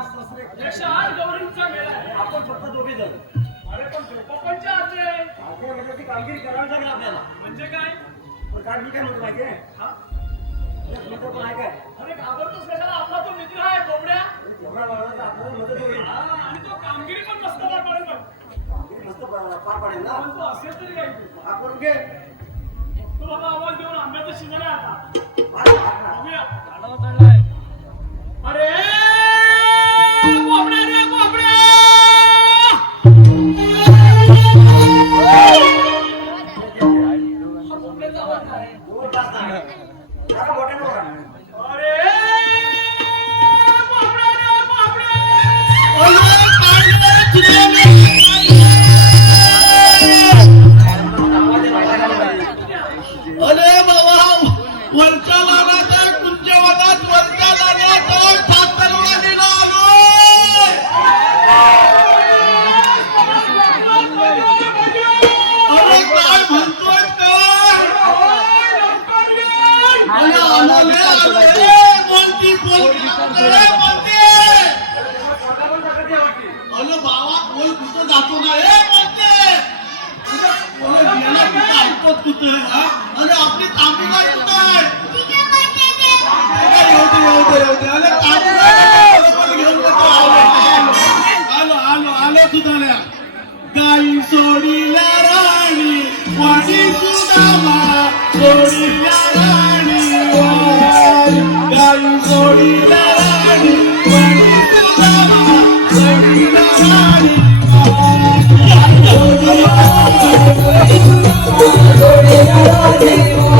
आपण सोळा सहस्र एकशे आठ गौरींचा मेळा आहे आपण फक्त दोघे जाऊ अरे पण देव बाप्पांच्या हात आहे आपल्या म्हणजे ती कामगिरी करावी लागेल आपल्याला. म्हणजे काय? पण काय मी काय म्हणतो माहिती आहे? हा? एक मित्र पण आहे काय? अरे घाबरतोस कशाला? आपला तो मित्र आहे कोंबड्या. एवढा वाढला तर आपल्याला मदत होईल. हा, आणि तो कामगिरी पण मस्त पार पडेल पण कामगिरी मस्त पा- पार पडेल ना? पण तो असेल तरी काय? तू आपण घे? तू बाबा आवाज देऊन आंब्याचं शिजलं आहे आता बघूया. अरे! Oh,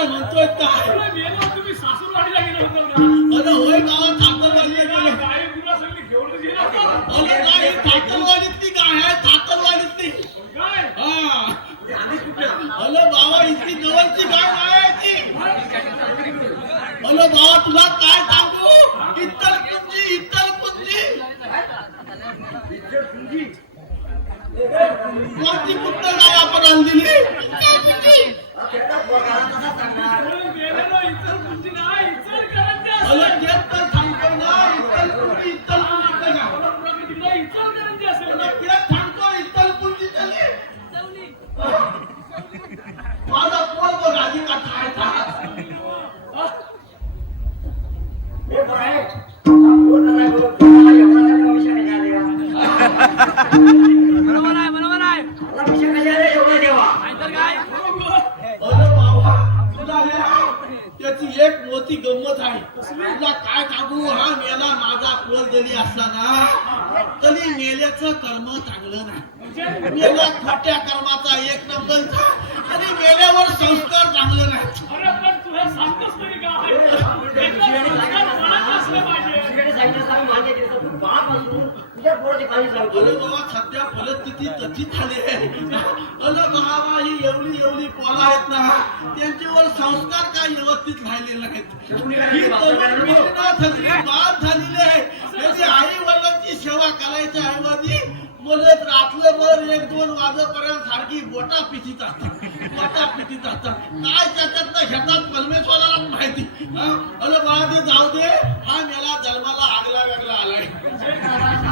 काय म्हणतोय काय? तुम्ही सासूरवाडीला गेले होते ना? अरे होय गावात सगळी घेऊन गेला होता. अरे नाही गाय आहे? काय? हा. आम्ही कुठे अरे बाबा इतकी जवळची काय आहे ती? अरे बाबा तुला काय सांगू? इतर कुंजी इतर कुंजी कोणती कुठं गाय आपण आणलेली मोठी गंमत आहे. तुला काय सांगू हा मेला माझा पोल जरी असला ना तरी मेल्याचं कर्म चांगलं नाही. मेला खोट्या कर्माचा एक नंबरचा आणि मेल्यावर संस्कार चांगलं नाही. अरे तुझ्या पोराची अरे बाबा सध्या परिस्थिती तशी झाली आहे. अरे बाबा ही एवढी एवढी पोरं आहेत ना त्यांच्यावर संस्कार काय व्यवस्थित राहिलेले नाहीत ही तरुण सगळी बाद झालेली आहे. त्याची आई वडिलांची सेवा करायच्या ऐवजी मुलं रात्रभर एक दोन वाजेपर्यंत सारखी बोटा पिचित असतात. बोटा पिचित असतात. काय त्याच्यात घेतात परमेश्वराला माहिती. अरे बाळा ते जाऊ दे. हा मेला जन्माला आगला वेगळा आलाय.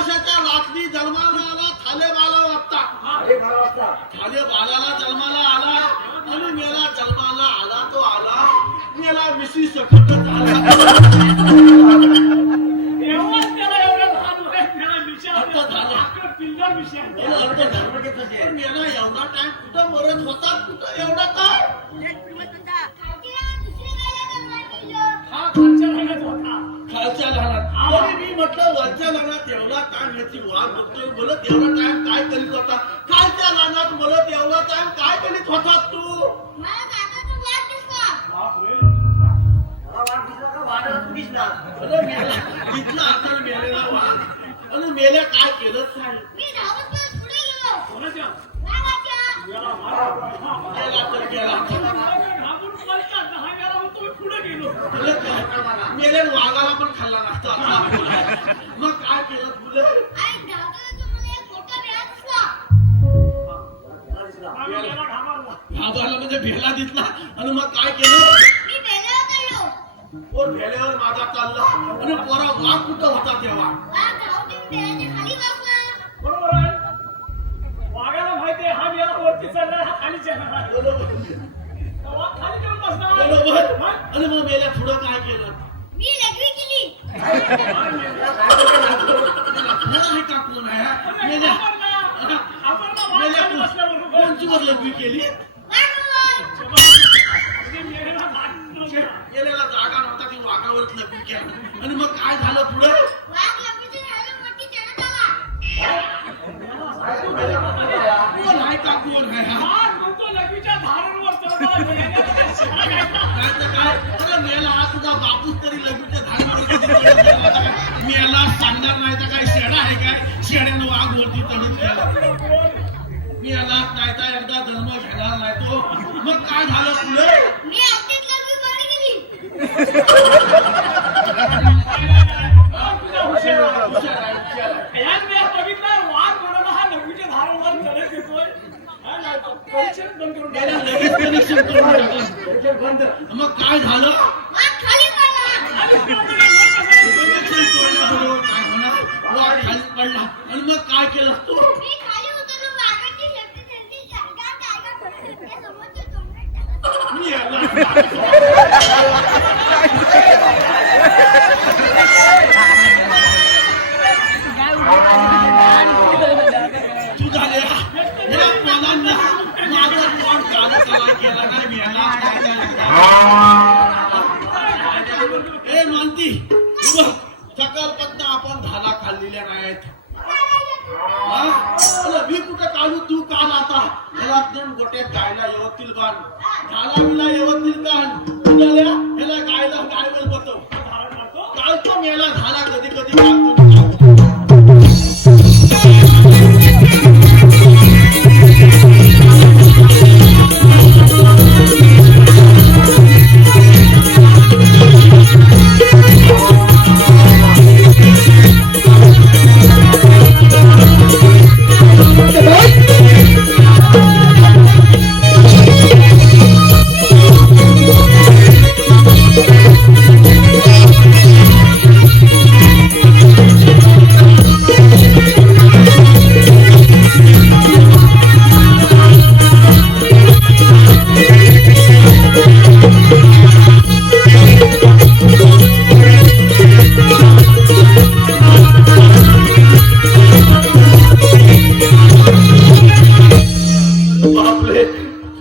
रात्री अमावस्याच्या रात्री जन्माला आला थाले बाला वाजता अरे बारा वाजता थाले बालाला जन्माला आला आणि मेला जन्माला आला तो आला. मेला विशी सकट झाला. एवढंच त्याला एवढं लहान वयात त्याला विषय आता झाला. आकडं पिल्लर विषय. आहे. अरे अर्थ झाला. पण मेला एवढा टाइम कुठं मरत होता कुठं एवढा काय हा खालच्या भागात होता. खालच्या लहानात तरी मी म्हटलं वरच्या लहानात एवढा टाइम याची वाट बघतोय. बोलत एवढा टाइम काय करीत होता? बोलत एवढा टाइम काय करीत तू? आता मेलेला वाघ. आणि मेल्या काय. गेला तर गेला घाबरून पळतात. हा गेला मग तुम्ही पुढे काय? मेल्या वाघाला पण खाल्ला नसता. मग काय केलं मला? घाबरला. घाबरला म्हणजे भेला दिसला. आणि मग काय केलं? पोर भेल्यावर माझा चालला? आणि पोरा वाघ कुठं होता तेव्हा? बरोबर आहे. वाघाला माहिती आहे हा गेला वरती चढणार आहे. बरोबर हा? आणि मग? मेल्या पुढं काय केलं? मेल्या. मेल्या वर लग्न केली? मेलेला घाट नव्हता. गेलेला जागा नव्हता ती वाघावरच लग्न केलं. आणि मग काय झालं पुढे? बापूस तरी लग्नच्या धाडीवर मेला सांगणार नाही तर काय शेडा आहे काय शेड्यानं वाघ होती चढत गेला. मेला नाही तर एकदा जन्म घेणार नाही तो मग काय झालं पुढे मी बंद मग काय झालं? वाघ खाली पडला. आणि मग काय केलं? तू काय का समोरच्या मी याला तू झाले या पोलांना माझा पोट चालू चालू केला नाही मी याला ए मानती हे बघ, सकाळपासून आपण धाला खाल्लेल्या नाहीत. मी कुठं काढू? तू काल आता. मला दोन गोटे गायला येवतील बाण. धाला बिला येवतील कान उद्याला ह्याला गायला गायवर बसव काल तो मेला धाला कधी कधी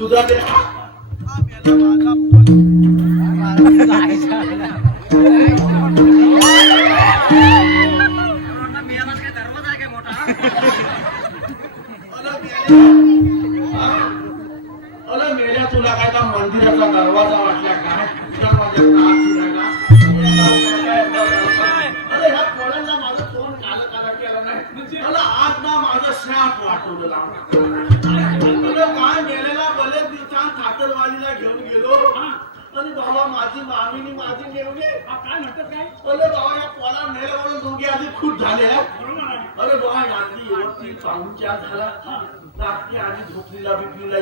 तुझा तुला काय त्या मंदिराचा दरवाजा वाटला काय अरे ह्या माझं तोंड केलं नाही. मला आज ना माझं वाटवलं लावणार ठाकरवाडीला घेऊन गेलो. आणि बाबा माझी मामीनी माझी नेवली काय म्हणतात काय? अरे बाबा या पोला नेल्यावरून दोघे आधी खूप झाले. बरोबर अरे बाबा रात्री व्यवस्थित पाहुणचार झाला. आणि झोपलीला बिपलीला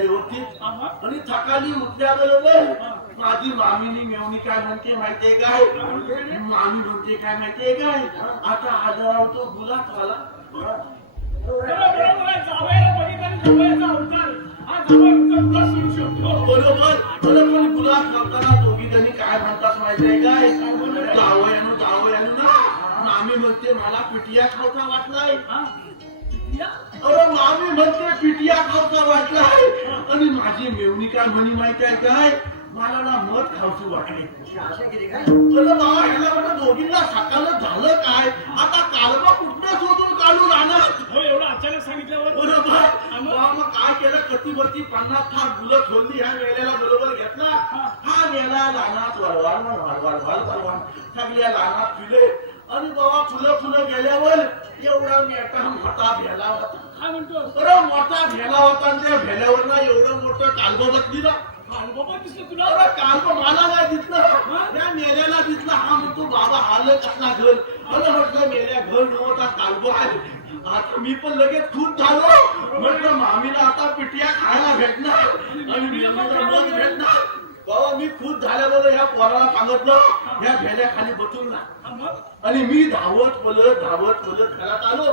मग? आणि थकाली उठल्याबरोबर माझी मामीनी मेवणी काय म्हणते माहितीये काय? मामी म्हणते काय माहितीये काय? आता आदराव तो गुलाब झाला बरोबर बरोबर करताना दोघी जणी काय म्हणतात काय जावयानु जावयानु ना मामी म्हणते मला पिटिया खावता वाटलाय अरे मामी म्हणते पिटिया खावता वाटलाय आणि माझी मेवणी काय म्हणी माहिती आहे काय? मला ना मध खावची वाटली. दोघींना सकाळ झालं काय? आता कालवा कुठनं शोधून काढून राहणार हो एवढं अचानक सांगितल्यावर? मग? काय केलं? कतीबती पन्नास ह्या मेल्याला बरोबर घेतला. हा. मेला लानात वळवाल वळवाल वळवाल वळवाल. सगळ्या लानात फिले. आणि बाबा फुलं फुलं गेल्यावर एवढा मेटा मोठा भेला होता. काय म्हणतो? अरे मोठा भेला होता आणि त्या भेल्यावर ना एवढं मोठं कालबं बसली ना तुला? अरे मला नाही दिसलं. त्या मेल्याला दिसला. हा म्हणतो बाबा आलं कसला घर. म्हटलं मेल्या घर नव्हता कालबं आहे. आता मी पण लगेच खूप झालो. म्हटलं मामीला आता पिटिया खायला भेटणार आणि मध भेटणार. बाबा मी खूप झाल्याबरोबर ह्या पोराला सांगितलं या भेल्या खाली बसून ना आणि मी धावत पलत धावत पलत घरात आलो.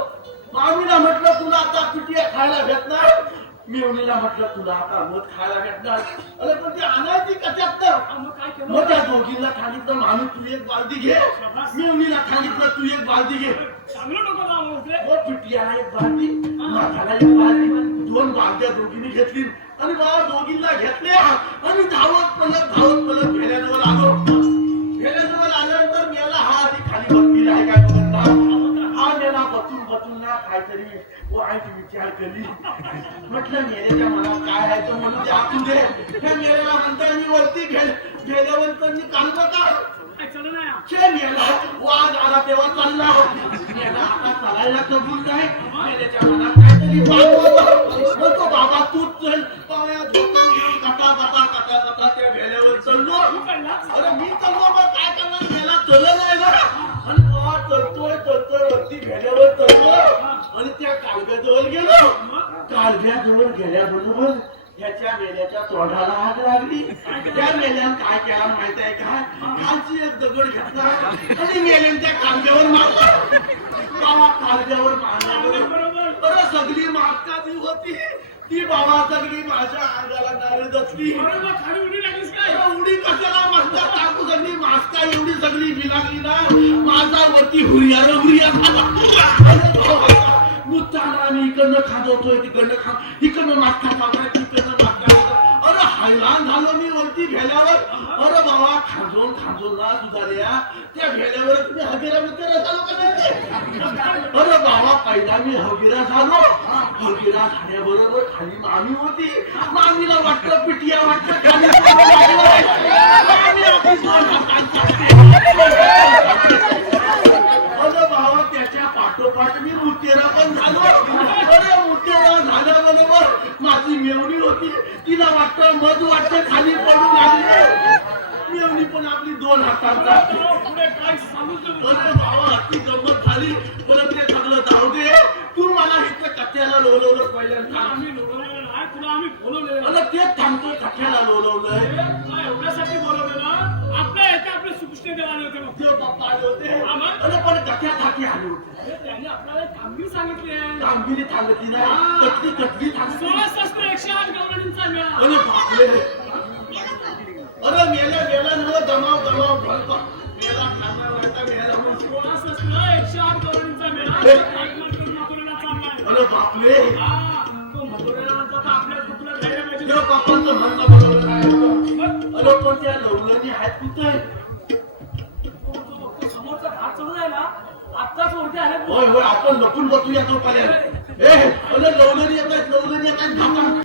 मामीला म्हटलं तुला आता पिटिया खायला भेटणार मेवणीला म्हटलं तुला आता मध खायला भेटणार. अरे पण ती आणायची कशात तर हा, मग त्या दोघींना सांगितलं मामी तू एक बालदी घे. मेवणीला सांगितलं तू एक बालदी घे. मग पिटियाला एक बालदी. माझ्याला एक बालदी. दोन बालद्या दोघींनी घेतली. आणि बाबा दोघींना घेतल्या आणि धावत पलत धावत पलत भेल्याजवळ आलो. भेल्याजवळ आल्यानंतर मेला हा आधी खाली बसलेला आहे काय. हा ना काहीतरी वाईट विचार केली म्हटलं मेल्याच्या मनात काय आहे तो म्हणून ते आतून दे. त्या मेल्याला म्हणता मी वरती गेल गेल्यावर मी मेला वाघ आला तेव्हा चालला. मेला आता चालायला कबूल नाही. मेल्याच्या मनात काहीतरी वाद होता. म्हणतो बाबा तू चल. पाया झोपून घेऊन कटा कटा कटा कटा त्या भेल्यावर चढलो अरे मी मग काय करणार? मेला चलत ना. चलतोय चलतोय वरती भेल्यावर चढलो आणि त्या कालव्याजवळ गेलो. कालव्याजवळ गेल्याबरोबर ह्याच्या मेल्याच्या तोंडाला आग लागली. त्या मेल्यानं काय केला माहीत आहे का? खालची एक दगड घेतला आणि मेल्यानं त्या कालव्यावर मारला. कालव्यावर मारल्याबरोबर बरं सगळी मागचा जी होती. ती बाबा सगळी माझ्या अंगाला नारळ खाली उडी कशाला? मागता टाकू सगळी मास्का एवढी सगळी बिलागली ना. माझा वरती हुरिया रे हुरिया. झाला मुत्ताना आणि इकडनं खाजवतोय तिकडनं खा इकडनं मास्का टाकलाय तिकडनं लहान झालो मी वरती भेल्यावर. अरे बाबा खाजोल खाजवून ना दुधाऱ्या. त्या भेल्यावर तुम्ही हगेरा बिगेरा झालो का नाही? अरे बाबा पहिला मी हगिरा झालो. हगिरा झाल्याबरोबर खाली मामी होती. मामीला वाटतं पिटिया वाटतं खाली अरे बाबा त्याच्या पाठोपाठ मी मुतेरा पण झालो. अरे झाल्याबरोबर माझी मेवणी होती. तिला वाटतं मध वाटतं खाली पडू लागली मेवणी पण आपली दोन हातांचा. पुढे काय ती गंमत झाली. परत ते सगळं जाऊ दे. तू मला इथं कथ्याला लोलवलं पहिल्यांदा. आम्ही लोळवलेलं नाही. तुला आम्ही अरे तेच सांगतोय कथ्याला लोलवलंय आपले सुकृष्ण होते बघ. ते पप्पा आले होते अरे पण कथ्यासाठी आले होते अरे त्यांनी आपल्याला एक कामगिरी सांगितली आहे कामगिरी सांगितली नाही कटकी कटली सांगितली सोळा शस्त्र एकशे आठ गवळणींचा मेळा अरे बापरे अरे मेला मेल्या नव जमाव जमाव भरतो मेला खाणार वाटा मेला म्हणून. सोळा शस्त्र एकशे आठ गवळणींचा मेळा हे. एक मात्र मथुरेला चाललाय अरे बापरे हा, तो मथुरेला जाता आपल्या कुठला धैर्य पाहिजे देव बापांचं म्हणणं बरोबर आहे अरे पण त्या लवलनी आहेत कुठे होय होय आपण लपून बसूया तो पर्यंत ए अरे लवलनी येत आहेत